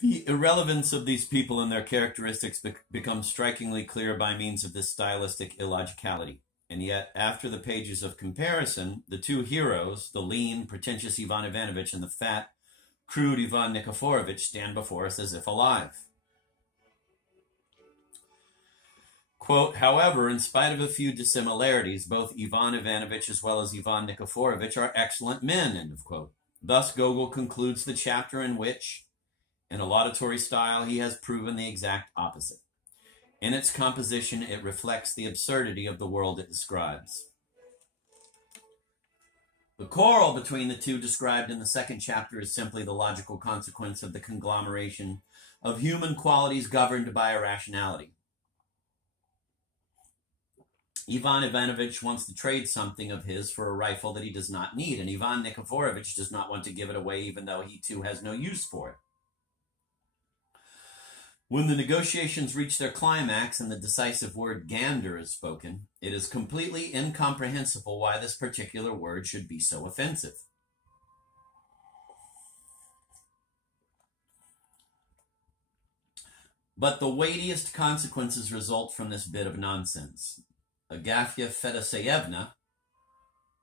The irrelevance of these people and their characteristics becomes strikingly clear by means of this stylistic illogicality. And yet, after the pages of comparison, the two heroes, the lean, pretentious Ivan Ivanovich and the fat, crude Ivan Nikiforovich, stand before us as if alive. Quote, however, in spite of a few dissimilarities, both Ivan Ivanovich as well as Ivan Nikiforovich are excellent men, end of quote. Thus, Gogol concludes the chapter in which, in a laudatory style, he has proven the exact opposite. In its composition, it reflects the absurdity of the world it describes. The quarrel between the two described in the second chapter is simply the logical consequence of the conglomeration of human qualities governed by irrationality. Ivan Ivanovich wants to trade something of his for a rifle that he does not need, and Ivan Nikiforovich does not want to give it away even though he too has no use for it. When the negotiations reach their climax and the decisive word gander is spoken, it is completely incomprehensible why this particular word should be so offensive. But the weightiest consequences result from this bit of nonsense. Agafya Fedoseyevna,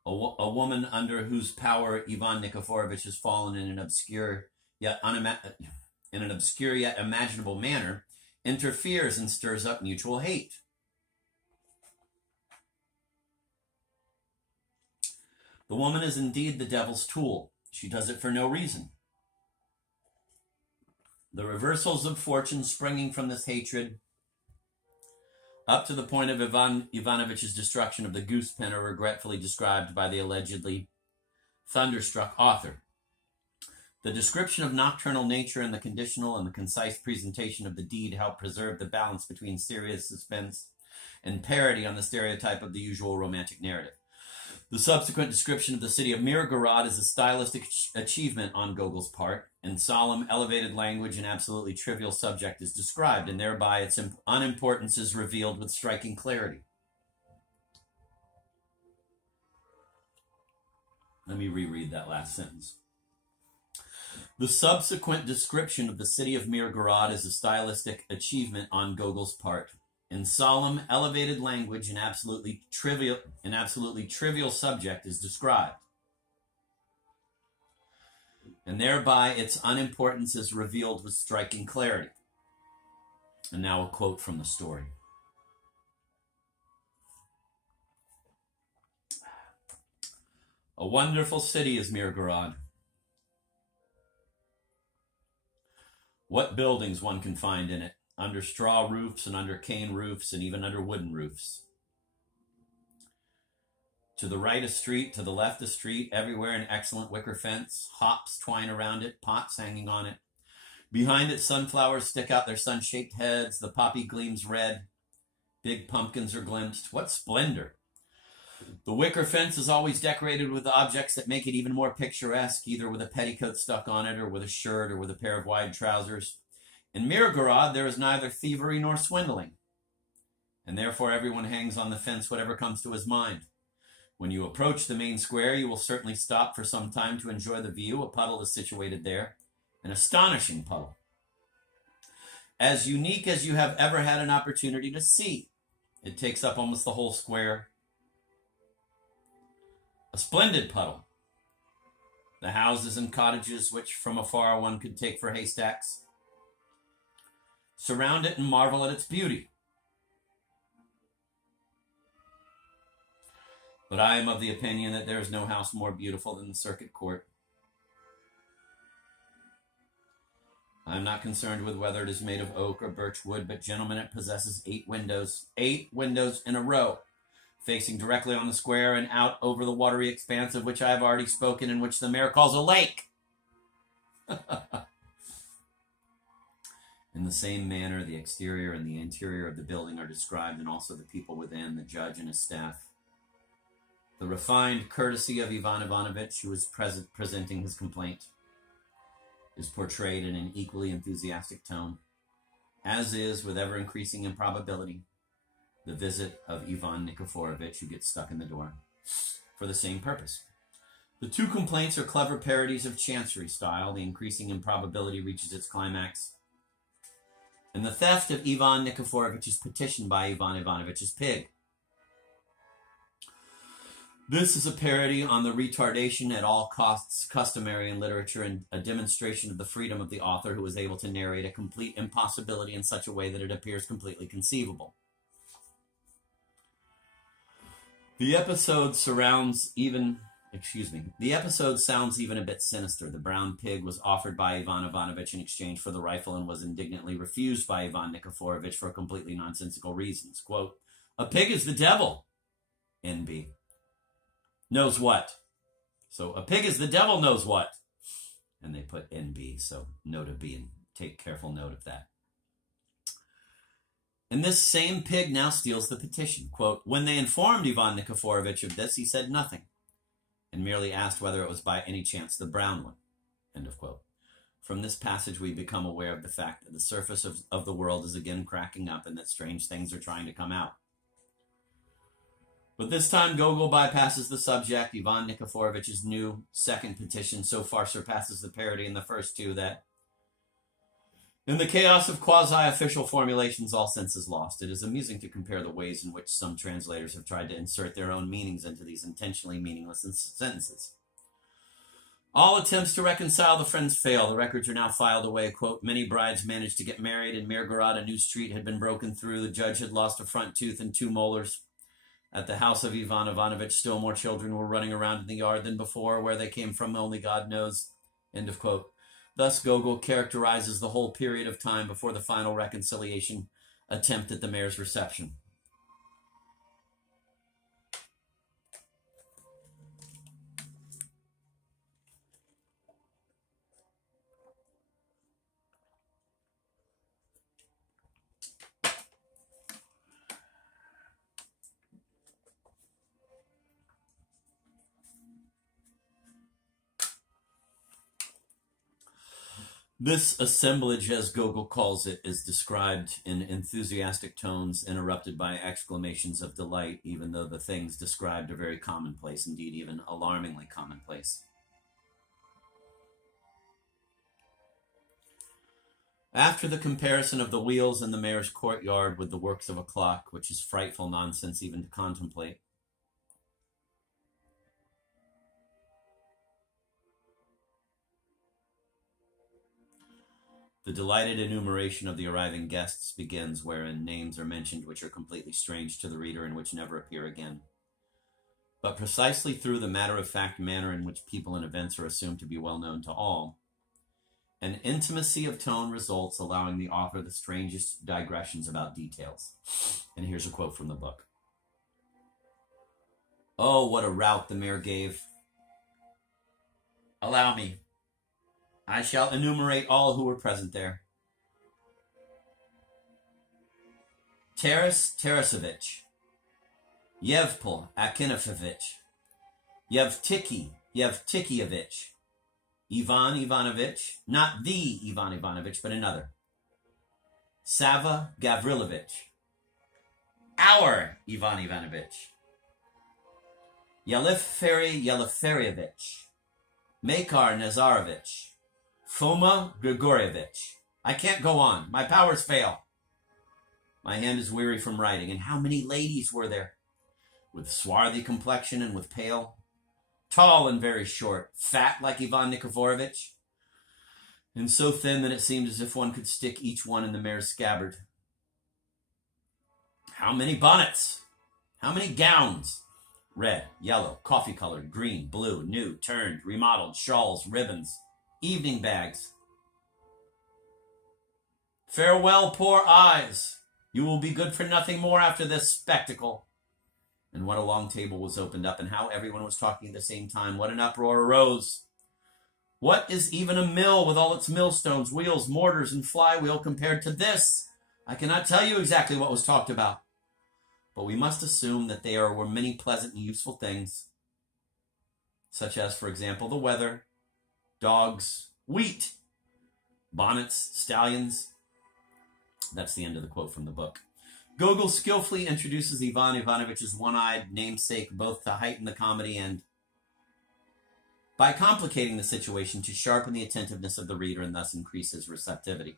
a woman under whose power Ivan Nikiforovich has fallen in an obscure yet imaginable manner, interferes and stirs up mutual hate. The woman is indeed the devil's tool. She does it for no reason. The reversals of fortune springing from this hatred, up to the point of Ivan Ivanovich's destruction of the goose pen, are regretfully described by the allegedly thunderstruck author. The description of nocturnal nature and the conditional and the concise presentation of the deed help preserve the balance between serious suspense and parody on the stereotype of the usual romantic narrative. The subsequent description of the city of Mirgorod is a stylistic achievement on Gogol's part, and solemn, elevated language and absolutely trivial subject is described, and thereby its unimportance is revealed with striking clarity. Let me reread that last sentence. The subsequent description of the city of Mirgorod is a stylistic achievement on Gogol's part. In solemn, elevated language, an absolutely trivial subject is described, and thereby its unimportance is revealed with striking clarity. And now a quote from the story. A wonderful city is Mirgorod. What buildings one can find in it, under straw roofs and under cane roofs and even under wooden roofs. To the right a street, to the left a street, everywhere an excellent wicker fence, hops twine around it, pots hanging on it. Behind it, sunflowers stick out their sun-shaped heads, the poppy gleams red, big pumpkins are glimpsed. What splendor! The wicker fence is always decorated with objects that make it even more picturesque, either with a petticoat stuck on it, or with a shirt, or with a pair of wide trousers. In Mirgorod, there is neither thievery nor swindling, and therefore everyone hangs on the fence whatever comes to his mind. When you approach the main square, you will certainly stop for some time to enjoy the view. A puddle is situated there, an astonishing puddle, as unique as you have ever had an opportunity to see. It takes up almost the whole square. A splendid puddle. The houses and cottages, which from afar one could take for haystacks, surround it and marvel at its beauty. But I am of the opinion that there is no house more beautiful than the circuit court. I am not concerned with whether it is made of oak or birch wood, but gentlemen, it possesses 8 windows in a row, facing directly on the square and out over the watery expanse of which I have already spoken, and which the mayor calls a lake. In the same manner, the exterior and the interior of the building are described, and also the people within, the judge and his staff. The refined courtesy of Ivan Ivanovich, who is presenting his complaint, is portrayed in an equally enthusiastic tone, as is, with ever-increasing improbability, the visit of Ivan Nikiforovich, who gets stuck in the door for the same purpose. The two complaints are clever parodies of Chancery style. The increasing improbability reaches its climax in the theft of Ivan Nikiforovich's petition by Ivan Ivanovich's pig. This is a parody on the retardation at all costs customary in literature and a demonstration of the freedom of the author who is able to narrate a complete impossibility in such a way that it appears completely conceivable. The episode sounds even a bit sinister. The brown pig was offered by Ivan Ivanovich in exchange for the rifle and was indignantly refused by Ivan Nikiforovich for completely nonsensical reasons. Quote, "A pig is the devil." NB. Knows what? So, a pig is the devil knows what? And they put NB, so note of B, and take careful note of that. And this same pig now steals the petition. Quote, "When they informed Ivan Nikiforovich of this, he said nothing, and merely asked whether it was by any chance the brown one." End of quote. From this passage, we become aware of the fact that the surface of the world is again cracking up and that strange things are trying to come out. But this time, Gogol bypasses the subject. Ivan Nikiforovich's new second petition so far surpasses the parody in the first two that, in the chaos of quasi-official formulations, all sense is lost. It is amusing to compare the ways in which some translators have tried to insert their own meanings into these intentionally meaningless sentences. All attempts to reconcile the friends fail. The records are now filed away. Quote, "Many brides managed to get married. In Mirgorod, a new street had been broken through. The judge had lost a front tooth and 2 molars. At the house of Ivan Ivanovich, still more children were running around in the yard than before. Where they came from, only God knows." End of quote. Thus, Gogol characterizes the whole period of time before the final reconciliation attempt at the mayor's reception. This assemblage, as Gogol calls it, is described in enthusiastic tones, interrupted by exclamations of delight, even though the things described are very commonplace, indeed even alarmingly commonplace. After the comparison of the wheels in the mayor's courtyard with the works of a clock, which is frightful nonsense even to contemplate, the delighted enumeration of the arriving guests begins, wherein names are mentioned which are completely strange to the reader and which never appear again. But precisely through the matter-of-fact manner in which people and events are assumed to be well known to all, an intimacy of tone results, allowing the author the strangest digressions about details. And here's a quote from the book. "Oh, what a rout the mayor gave. Allow me. I shall enumerate all who were present there. Taras Tarasovich, Yevpol Akinofovich, Yevtikievich, Ivan Ivanovich, not the Ivan Ivanovich, but another, Sava Gavrilovich, our Ivan Ivanovich, Yeliferi Yeliferievich, Makar Nazarovich, Foma Grigorievich." I can't go on. My powers fail. My hand is weary from writing. And how many ladies were there? With swarthy complexion and with pale, tall and very short, fat like Ivan Nikiforovich, and so thin that it seemed as if one could stick each one in the mare's scabbard. How many bonnets? How many gowns? Red, yellow, coffee-colored, green, blue, new, turned, remodeled, shawls, ribbons, evening bags. Farewell, poor eyes. You will be good for nothing more after this spectacle. And what a long table was opened up, and how everyone was talking at the same time. What an uproar arose. What is even a mill with all its millstones, wheels, mortars, and flywheel compared to this? I cannot tell you exactly what was talked about, but we must assume that there were many pleasant and useful things, such as, for example, the weather, dogs, wheat, bonnets, stallions. That's the end of the quote from the book. Gogol skillfully introduces Ivan Ivanovich's one-eyed namesake both to heighten the comedy and by complicating the situation to sharpen the attentiveness of the reader and thus increase his receptivity.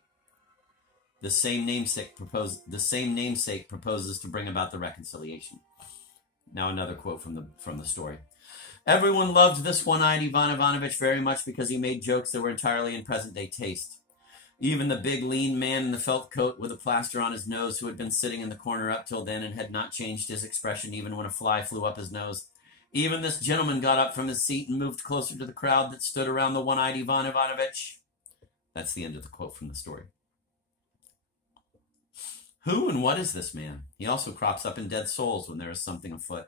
The same namesake proposes to bring about the reconciliation. Now another quote from the story. Everyone loved this one-eyed Ivan Ivanovich very much because he made jokes that were entirely in present-day taste. Even the big, lean man in the felt coat with a plaster on his nose, who had been sitting in the corner up till then and had not changed his expression even when a fly flew up his nose. Even this gentleman got up from his seat and moved closer to the crowd that stood around the one-eyed Ivan Ivanovich. That's the end of the quote from the story. Who and what is this man? He also crops up in Dead Souls when there is something afoot.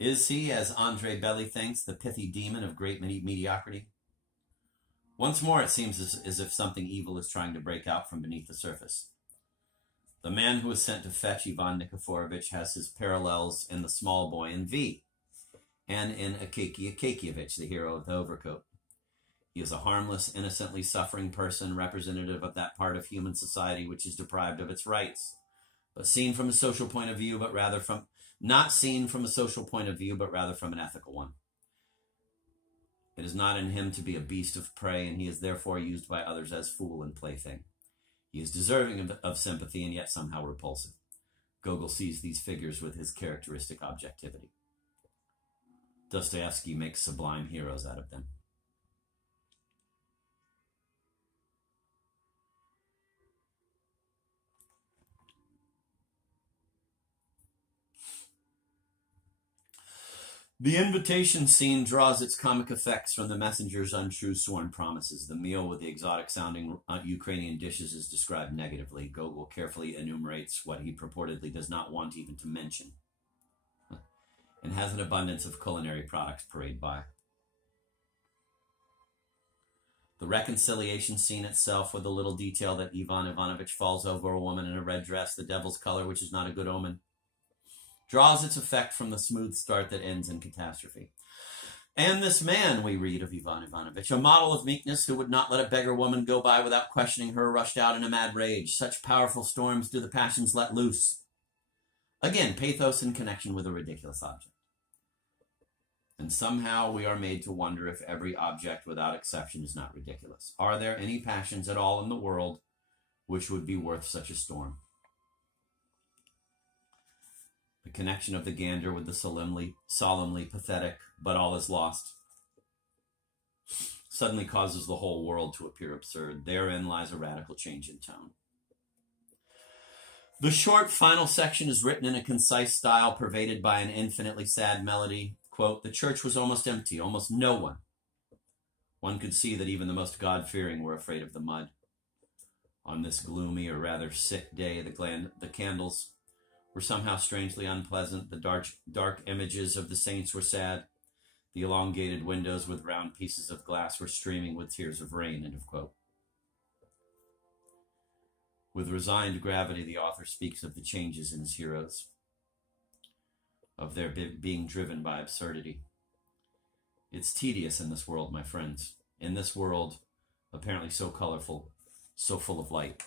Is he, as Andre Belly thinks, the pithy demon of great mediocrity? Once more, it seems as if something evil is trying to break out from beneath the surface. The man who was sent to fetch Ivan Nikiforovich has his parallels in The Small Boy in V, and in Akaky Akakievich, the hero of the overcoat. He is a harmless, innocently suffering person, representative of that part of human society which is deprived of its rights, but seen from a social point of view, but rather from not seen from a social point of view, but rather from an ethical one. It is not in him to be a beast of prey, and he is therefore used by others as fool and plaything. He is deserving of sympathy and yet somehow repulsive. Gogol sees these figures with his characteristic objectivity. Dostoevsky makes sublime heroes out of them. The invitation scene draws its comic effects from the messenger's untrue sworn promises. The meal with the exotic-sounding Ukrainian dishes is described negatively. Gogol carefully enumerates what he purportedly does not want even to mention, and has an abundance of culinary products parade by. The reconciliation scene itself, with the little detail that Ivan Ivanovich falls over a woman in a red dress, the devil's color, which is not a good omen, draws its effect from the smooth start that ends in catastrophe. And this man, we read of Ivan Ivanovich, a model of meekness who would not let a beggar woman go by without questioning her, rushed out in a mad rage. Such powerful storms do the passions let loose. Again, pathos in connection with a ridiculous object. And somehow we are made to wonder if every object without exception is not ridiculous. Are there any passions at all in the world which would be worth such a storm? The connection of the gander with the solemnly pathetic, but all is lost, suddenly causes the whole world to appear absurd. Therein lies a radical change in tone. The short final section is written in a concise style pervaded by an infinitely sad melody. Quote, the church was almost empty, almost no one. One could see that even the most God-fearing were afraid of the mud. On this gloomy, or rather sick day, the candles were somehow strangely unpleasant. The dark images of the saints were sad. The elongated windows with round pieces of glass were streaming with tears of rain, end of quote. With resigned gravity, the author speaks of the changes in his heroes, of their being driven by absurdity. It's tedious in this world, my friends. In this world, apparently so colorful, so full of light.